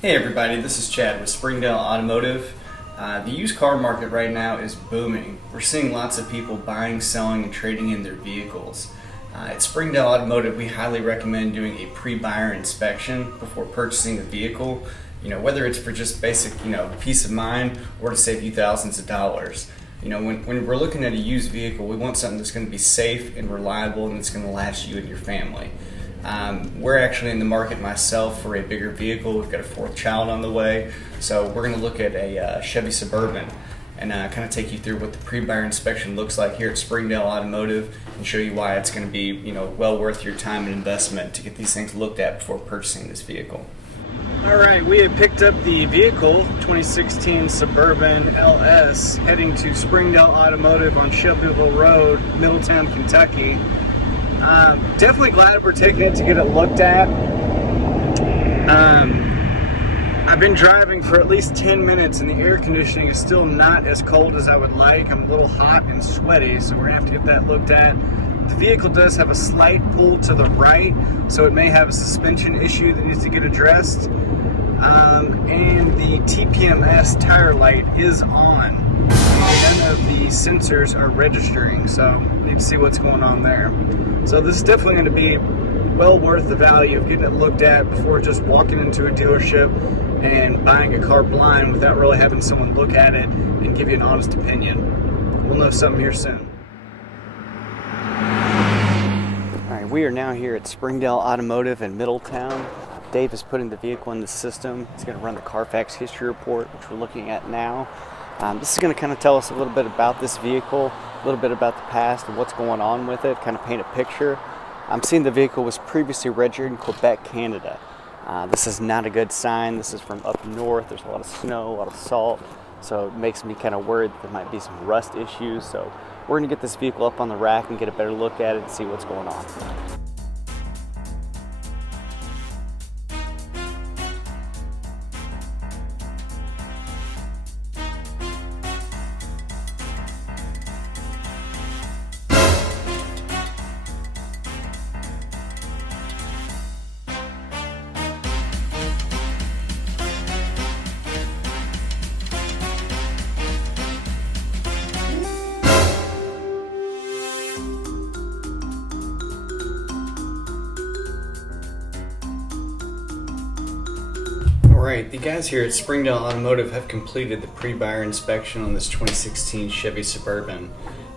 Hey everybody, this is Chad with Springdale Automotive. The used car market right now is booming. We're seeing lots of people buying, selling, and trading in their vehicles. At Springdale Automotive, we highly recommend doing a pre-buyer inspection before purchasing a vehicle. Whether it's for just basic, peace of mind or to save you thousands of dollars. When we're looking at a used vehicle, we want something that's going to be safe and reliable and that's going to last you and your family. We're actually in the market myself for a bigger vehicle. We've got a fourth child on the way, so we're going to look at a Chevy Suburban and kind of take you through what the pre-buyer inspection looks like here at Springdale Automotive and show you why it's going to be well worth your time and investment to get these things looked at before purchasing this vehicle. Alright, we have picked up the vehicle, 2016 Suburban LS, heading to Springdale Automotive on Shelbyville Road, Middletown, Kentucky. Definitely glad we're taking it to get it looked at. I've been driving for at least 10 minutes and the air conditioning is still not as cold as I would like. I'm a little hot and sweaty, so we're going to have to get that looked at. The vehicle does have a slight pull to the right, so it may have a suspension issue that needs to get addressed. And the TPMS tire light is on. None of the sensors are registering, so we need to see what's going on there. So this is definitely going to be well worth the value of getting it looked at before just walking into a dealership and buying a car blind without really having someone look at it and give you an honest opinion. We'll know something here soon. Alright, we are now here at Springdale Automotive in Middletown. Dave is putting the vehicle in the system. He's going to run the Carfax history report, which we're looking at now. This is going to kind of tell us a little bit about this vehicle, a little bit about the past and what's going on with it, kind of paint a picture. I'm seeing the vehicle was previously registered in Quebec, Canada. This is not a good sign. This is from up north. There's a lot of snow, a lot of salt, so it makes me kind of worried that there might be some rust issues. So we're going to get this vehicle up on the rack and get a better look at it and see what's going on. Alright, the guys here at Springdale Automotive have completed the pre-buyer inspection on this 2016 Chevy Suburban.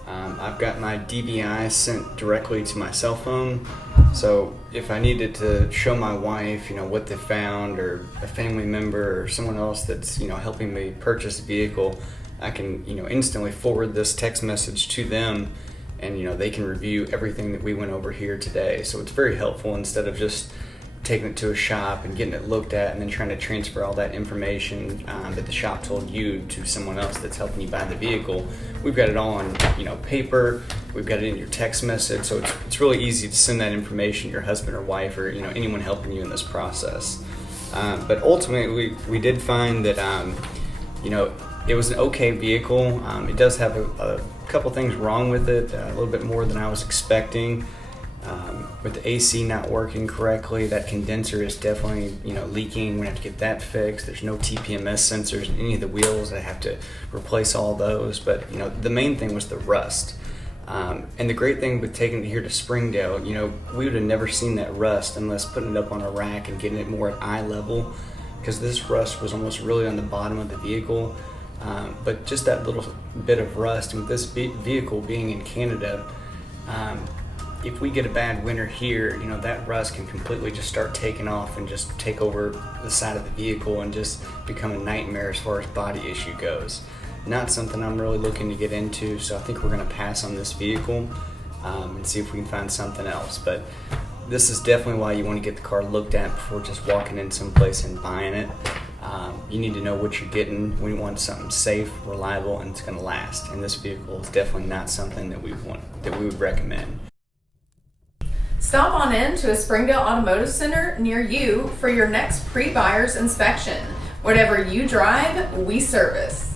I've got my DVI sent directly to my cell phone, so if I needed to show my wife, what they found, or a family member or someone else that's, helping me purchase a vehicle, I can, instantly forward this text message to them and, they can review everything that we went over here today. So it's very helpful instead of just taking it to a shop and getting it looked at and then trying to transfer all that information that the shop told you to someone else that's helping you buy the vehicle. We've got it all on paper, we've got it in your text message, so it's really easy to send that information to your husband or wife or anyone helping you in this process. But ultimately we did find that it was an okay vehicle. It does have a couple things wrong with it, a little bit more than I was expecting. With the AC not working correctly, that condenser is definitely leaking. We have to get that fixed. There's no TPMS sensors in any of the wheels. I have to replace all those. But the main thing was the rust. And the great thing with taking it here to Springdale, we would have never seen that rust unless putting it up on a rack and getting it more at eye level, because this rust was almost really on the bottom of the vehicle. But just that little bit of rust, and with this vehicle being in Canada, if we get a bad winter here, that rust can completely just start taking off and just take over the side of the vehicle and just become a nightmare as far as body issue goes. Not something I'm really looking to get into, so I think we're going to pass on this vehicle and see if we can find something else. But this is definitely why you want to get the car looked at before just walking in someplace and buying it. You need to know what you're getting. We want something safe, reliable, and it's going to last. And this vehicle is definitely not something that we would recommend. Stop on in to a Springdale Automotive Center near you for your next pre-buyer's inspection. Whatever you drive, we service.